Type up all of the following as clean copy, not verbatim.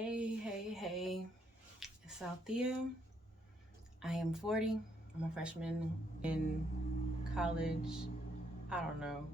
Hey, it's Althea. I am 40. I'm a freshman in college. I don't know.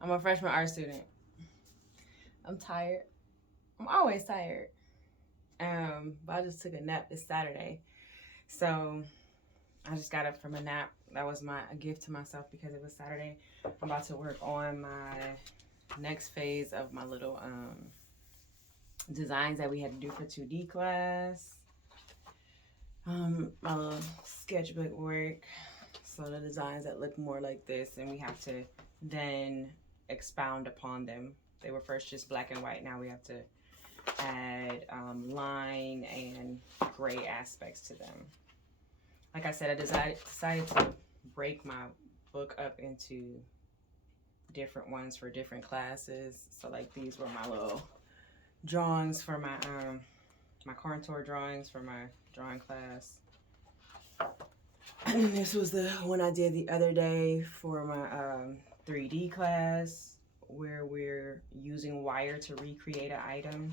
I'm a freshman art student. I'm tired. I'm always tired. But I just took a nap this Saturday. So I just got up from a nap. That was my a gift to myself because it was Saturday. I'm about to work on my next phase of my little designs that we had to do for 2D class. My little sketchbook work. So the designs that look more like this, and we have to then expound upon them. They were first just black and white. Now we have to add line and gray aspects to them. Like I said, I decided to break my book up into different ones for different classes. So like these were my little drawings for my contour drawings for my drawing class. And this was the one I did the other day for my 3D class where we're using wire to recreate an item.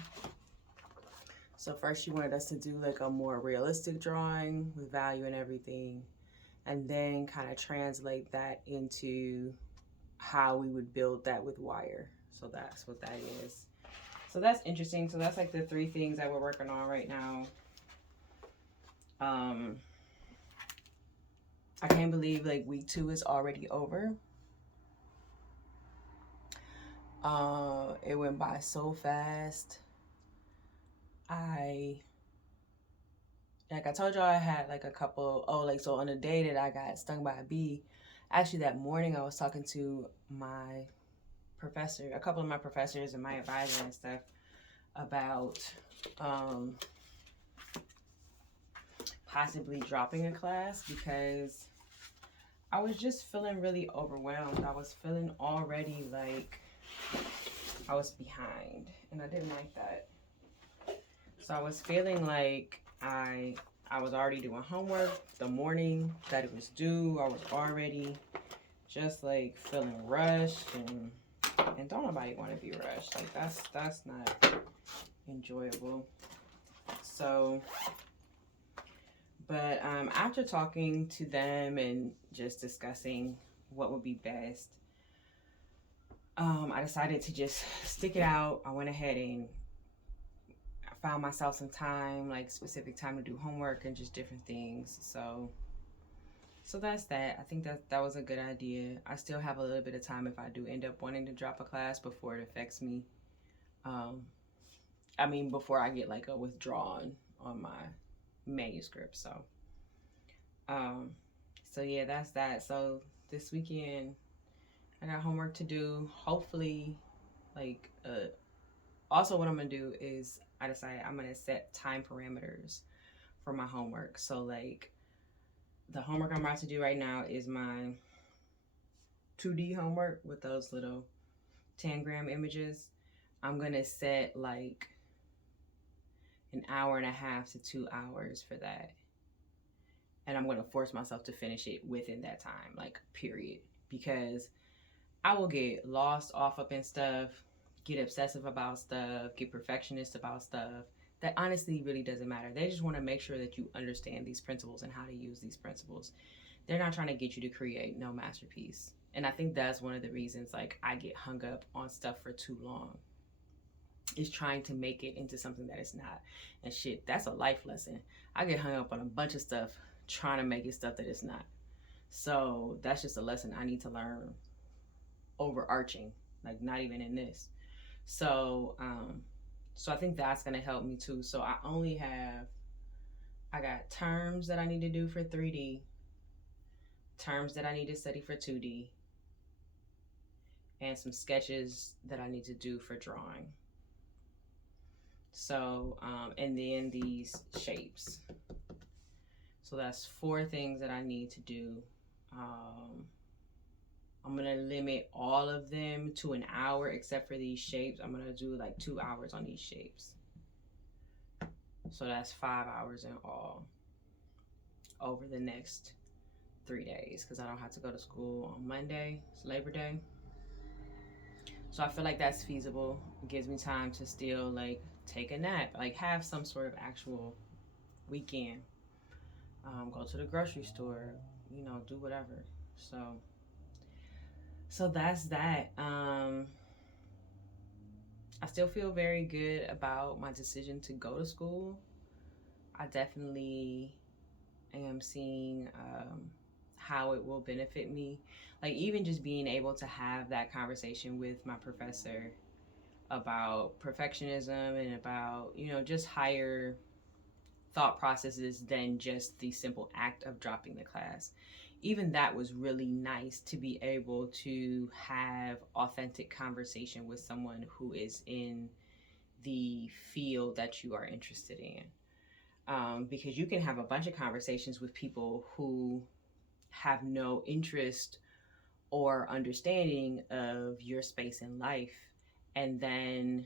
So first she wanted us to do like a more realistic drawing with value and everything, and then kind of translate that into how we would build that with wire. So that's what that is. So that's interesting. So that's like the 3 things that we're working on right now. I can't believe like week 2 is already over. It went by so fast. Like I told y'all, I had like a couple. So on the day that I got stung by a bee, actually that morning I was talking to my professor, a couple of my professors and my advisor and stuff about possibly dropping a class because I was just feeling really overwhelmed. I was feeling already like I was behind, and I didn't like that. So I was feeling like I was already doing homework the morning that it was due. I was already just like feeling rushed, and don't nobody want to be rushed. Like that's not enjoyable. So but after talking to them and just discussing what would be best, I decided to just stick it out. I went ahead and I found myself some time, like specific time to do homework and just different things. So that's that. I think that was a good idea. I still have a little bit of time if I do end up wanting to drop a class before it affects me. Before I get like a withdrawn on my manuscript. Um, so yeah, that's that. So this weekend I got homework to do. Hopefully, like, also what I'm gonna do is I decided I'm gonna set time parameters for my homework. So like, the homework I'm about to do right now is my 2D homework with those little tangram images. I'm gonna set like an hour and a half to 2 hours for that. And I'm gonna force myself to finish it within that time, like period. Because I will get lost off up in stuff, get obsessive about stuff, get perfectionist about stuff. That honestly really doesn't matter. They just want to make sure that you understand these principles and how to use these principles. They're not trying to get you to create no masterpiece. And I think that's one of the reasons like I get hung up on stuff for too long. Is trying to make it into something that it's not. And shit, that's a life lesson. I get hung up on a bunch of stuff trying to make it stuff that it's not. So that's just a lesson I need to learn overarching, like not even in this. So I think that's gonna help me too. So I got terms that I need to do for 3D, terms that I need to study for 2D, and some sketches that I need to do for drawing. So and then these shapes. So that's 4 things that I need to do. I'm gonna limit all of them to an hour except for these shapes. I'm gonna do like 2 hours on these shapes. So that's 5 hours in all over the next 3 days because I don't have to go to school on Monday. It's Labor Day. So I feel like that's feasible. It gives me time to still like take a nap, like have some sort of actual weekend. Go to the grocery store, do whatever. So that's that. I still feel very good about my decision to go to school. I definitely am seeing how it will benefit me. Like, even just being able to have that conversation with my professor about perfectionism and about, just higher thought processes than just the simple act of dropping the class. Even that was really nice to be able to have authentic conversation with someone who is in the field that you are interested in. Because you can have a bunch of conversations with people who have no interest or understanding of your space in life, and then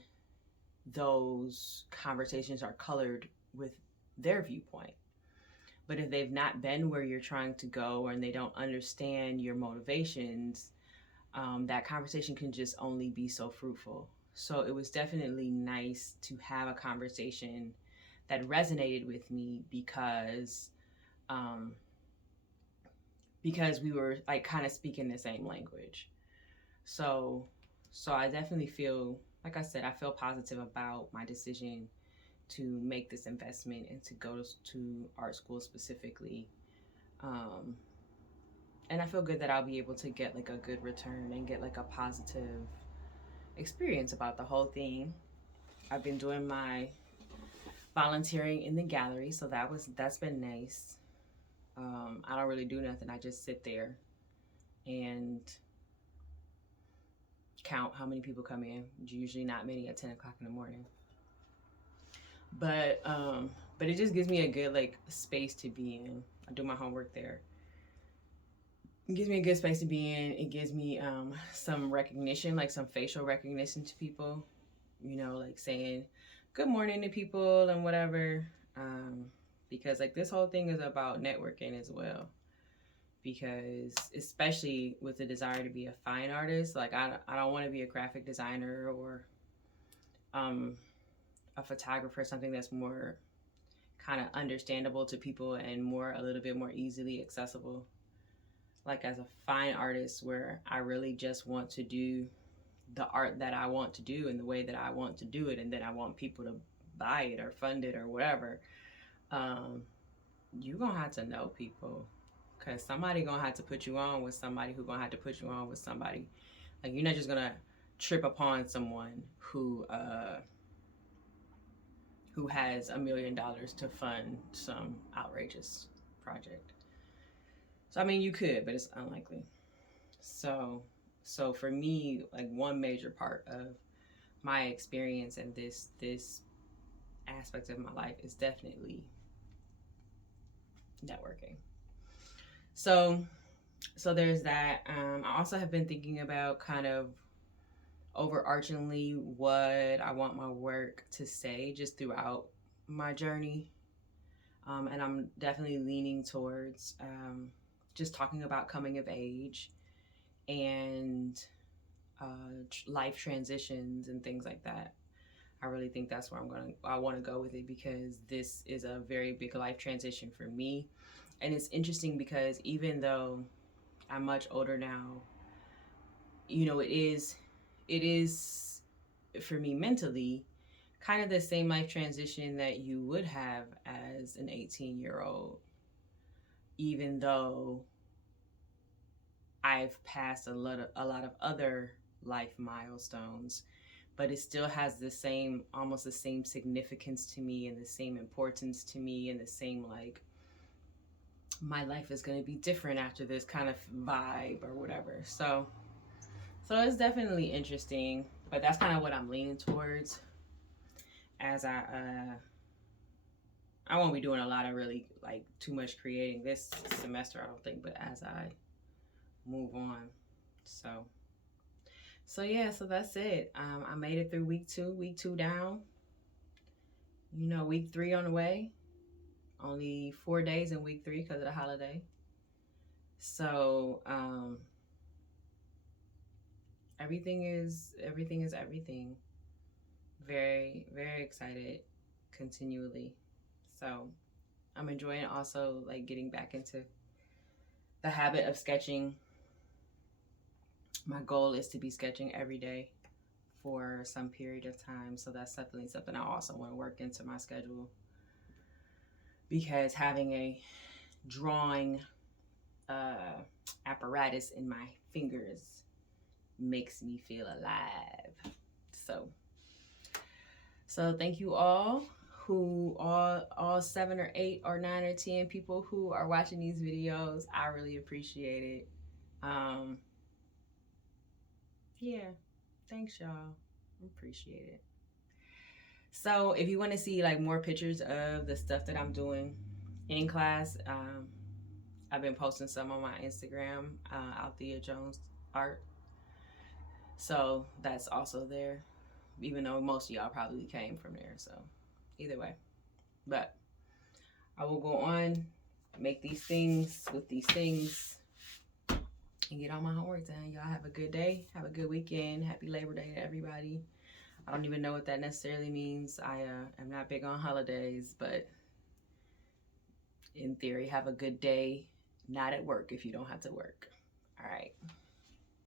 those conversations are colored with their viewpoint. But if they've not been where you're trying to go and they don't understand your motivations, that conversation can just only be so fruitful. So it was definitely nice to have a conversation that resonated with me um, because we were like kind of speaking the same language. So so I definitely feel, like I said, I feel positive about my decision to make this investment and to go to art school specifically. Um, and I feel good that I'll be able to get like a good return and get like a positive experience about the whole thing. I've been doing my volunteering in the gallery, so that's been nice. I don't really do nothing. I just sit there and count how many people come in. Usually not many at 10 o'clock in the morning. But it just gives me a good like space to be in. I do my homework there. It gives me a good space to be in. It gives me some recognition, like some facial recognition to people. Like saying good morning to people and whatever. Because like this whole thing is about networking as well. Because especially with the desire to be a fine artist, like I don't want to be a graphic designer or um, a photographer, something that's more kind of understandable to people and a little bit more easily accessible. Like as a fine artist, where I really just want to do the art that I want to do in the way that I want to do it, and then I want people to buy it or fund it or whatever. Um, you're gonna have to know people, because somebody gonna have to put you on with somebody who gonna have to put you on with somebody. Like you're not just gonna trip upon someone who has $1 million to fund some outrageous project. So I mean, you could, but it's unlikely. So so for me, like one major part of my experience and this aspect of my life is definitely networking. So so there's that. I also have been thinking about kind of overarchingly what I want my work to say just throughout my journey. And I'm definitely leaning towards just talking about coming of age and life transitions and things like that. I really think that's where I want to go with it, because this is a very big life transition for me. And it's interesting because even though I'm much older now, it is for me mentally kind of the same life transition that you would have as an 18-year-old, even though I've passed a lot of other life milestones, but it still has almost the same significance to me and the same importance to me and the same like my life is going to be different after this kind of vibe or whatever. So it's definitely interesting, but that's kind of what I'm leaning towards as I won't be doing a lot of really like too much creating this semester, I don't think, but as I move on. So yeah, so that's it. I made it through week two down. Week three on the way. Only 4 days in week three because of the holiday. So everything is everything. Very, very excited continually. So I'm enjoying also like getting back into the habit of sketching. My goal is to be sketching every day for some period of time. So that's definitely something I also want to work into my schedule, because having a drawing uh, apparatus in my fingers makes me feel alive. So, so thank you all who all 7 or 8 or 9 or 10 people who are watching these videos. I really appreciate it. Um, yeah, thanks y'all. Appreciate it. So if you want to see like more pictures of the stuff that I'm doing in class, I've been posting some on my Instagram, Althea Jones Art. So that's also there, even though most of y'all probably came from there. So either way, but I will go on, make these things with these things, and get all my homework done. Y'all have a good day. Have a good weekend. Happy Labor Day to everybody. I don't even know what that necessarily means. I am not big on holidays, but in theory, have a good day. Not at work if you don't have to work. All right.